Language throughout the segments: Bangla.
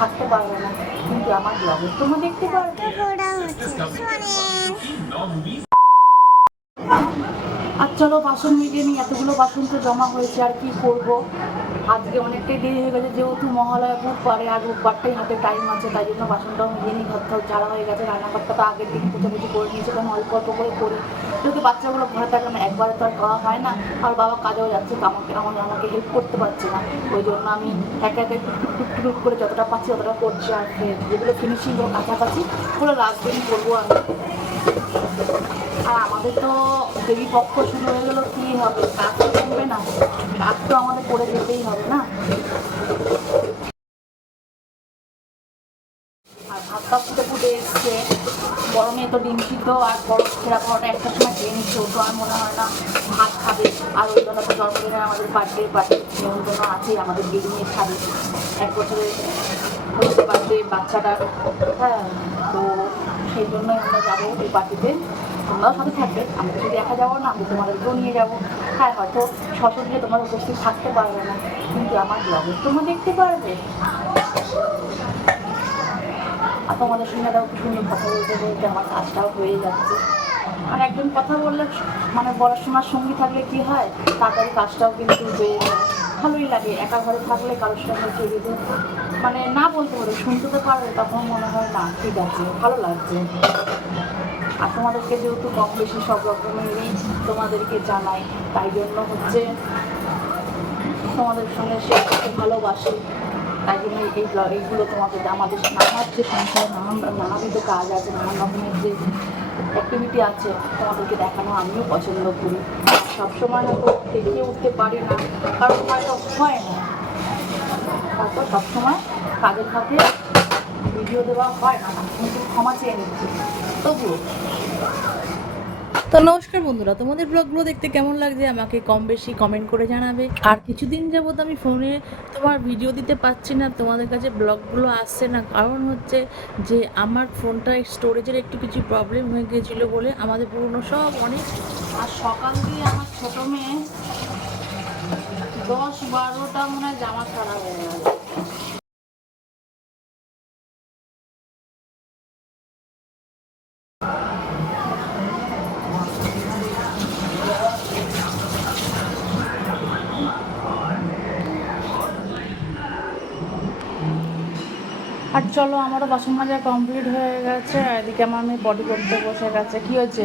থাকতে পারবে না, কিন্তু আমার ব্লগে তোমরা দেখতে পারবে। আর চলো বাসন মেজে নিই, এতগুলো বাসন তো জমা হয়েছে, আর কি করব। আজকে অনেকটাই দেরি হয়ে গেছে, যেহেতু মহালয়া বুধবারে, আর বুধবারটাই হাতে টাইম আছে, তাই জন্য বাসনটাও মেজে নিই। ঘর থর ঝাড়া হয়ে গেছে, রান্নাঘরটা তো আগের দিন পুজোপুজি করে নিয়েছে, কারণ অল্প অল্প করে করি, যেহেতু বাচ্চাগুলো ঘরে থাকে না, একবারে তো আর খাওয়া হয় না। আর বাবা কাজেও যাচ্ছে, আমাকে হেল্প করতে পারছে না, ওই জন্য আমি একা একা টুক করে যতটা পাচ্ছি ততটা করছি। আর যেগুলো ফিনিশিংগুলো কাছাকাছি ওগুলো লাস্ট দিন করবো আমি। আর আমাদের তো দেবী পক্ষ শুরু হয়ে গেলো, কী হবে, কাজ তো করবে না, কাজ তো আমাদের করে যেতেই হবে না। আর ভাতটা ফুটে ফুটে এসছে, গরমে তো ডিম সিদ্ধ আর বরফ ছেঁড়া পরোটা একটা সময় খেয়ে নিচ্ছে, তো আর মনে হয় না ভাত খাবে। আর ওই জন্য তো জন্মদিনে আমাদের বার্থডে নিমন্ত্রণ আছেই, আমাদের বেরিয়ে খাবে 1 বছরের হচ্ছে বার্থডে বাচ্চাটা। হ্যাঁ, তো সেই জন্যই আমরা যাবো ওই পার্টিতে। তোমরাও সাথে থাকবে, আমি তো শুধু একা যাবো না, আমি তোমাদেরকেও নিয়ে যাবো। হ্যাঁ, হয়তো সশরীরে তোমার উপস্থিত থাকতে পারবে না, কিন্তু আমার ব্লগে তোমরা দেখতে পারবে। আর তোমাদের সঙ্গে একটু সুন্দর কথা বলতে বলতে আমার কাজটাও হয়ে যাচ্ছে। আর একজন কথা বললে, মানে পড়াশোনার সঙ্গী থাকলে কি হয়, তাড়াতাড়ি কাজটাও কিন্তু হয়ে যায়, ভালোই লাগে। একা ঘরে থাকলে কারোর সঙ্গে কেউ যদি মানে না বলতে পারে, শুনতে তো পারবে, তখন মনে হয় না ঠিক আছে, ভালো লাগছে। আর তোমাদেরকে যেহেতু কম বেশি সব রকমেরই তোমাদেরকে জানাই, তাই জন্য হচ্ছে তোমাদের সঙ্গে শেয়ার করতে ভালোবাসি। তাই জন্য এইগুলো তোমাদের আমাদের আমার যে সংসারে নানাবিধ কাজ আছে, নানান রকমের যে অ্যাক্টিভিটি আছে, তোমাদেরকে দেখানো আমিও পছন্দ করি। সবসময় হয়তো দেখিয়ে উঠতে পারি না, কারণ হয়তো হয় না, তারপর সবসময় কাজের ফাঁকে ভিডিও দেওয়া হয় না, কিন্তু ক্ষমা চেয়ে নিচ্ছি তবুও। তো নমস্কার বন্ধুরা, তোমাদের ব্লগগুলো দেখতে কেমন লাগছে আমাকে কম বেশি কমেন্ট করে জানাবে। আর কিছুদিন যাবত আমি ফোনে তোমার ভিডিও দিতে পারছি না, তোমাদের কাছে ব্লগগুলো আসছে না, কারণ হচ্ছে যে আমার ফোনটা স্টোরেজের একটু কিছু প্রবলেম হয়ে গিয়েছিলো বলে আমাদের পুরনো সব অনেক। আর সকাল দিয়ে আমার ছোটো মেয়ে 10-12টা মনে হয় জামা ছাড়া হয়ে গেল। আর চলো, আমারও বাসন মাজা কমপ্লিট হয়ে গেছে, আর এদিকে আমার মেয়ে পটি করতে বসে গেছে। কি হয়েছে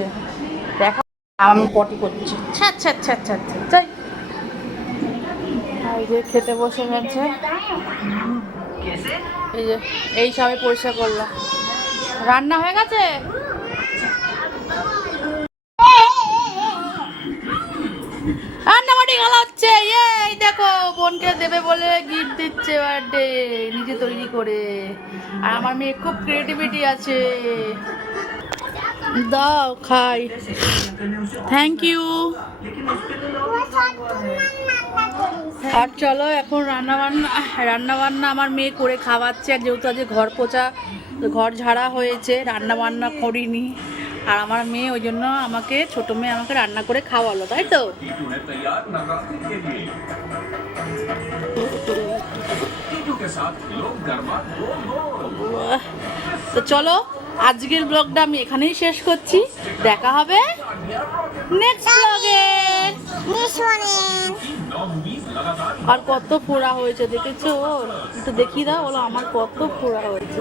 দেখা, আমি পটি করছি। আচ্ছা আচ্ছা আচ্ছা আচ্ছা আচ্ছা যাই। আর এই যে খেতে বসে গেছে, এই যে এই সবাই পরিষ্কার করলাম, রান্না হয়ে গেছে। রান্নাবাটি গালা হচ্ছে, এই দেখো বোনকে দেবে বলে গিফট দিচ্ছে বার্থডে, নিজে তৈরি করে। আর আমার মেয়ে খুব ক্রিয়েটিভিটি আছে, দাও খাই। Thank you. আর চলো এখন রান্না বান্না আমার মেয়ে করে খাওয়াচ্ছে। আর যেহেতু আজকে ঘর পোছা ঘর ঝাড়া হয়েছে, রান্না বান্না করিনি, আর আমার মেয়ে ওই জন্য আমাকে, ছোট মেয়ে আমাকে রান্না করে খাওয়ালো, তাই তো। তো চলো, আজকের ব্লগটা আমি এখানেই শেষ করছি, দেখা হবে নেক্সট ব্লগে। আর কত ফোড়া হয়েছে দেখেছো, একটু দেখিয়ে দাও, বলো আমার কত ফোড়া হয়েছে।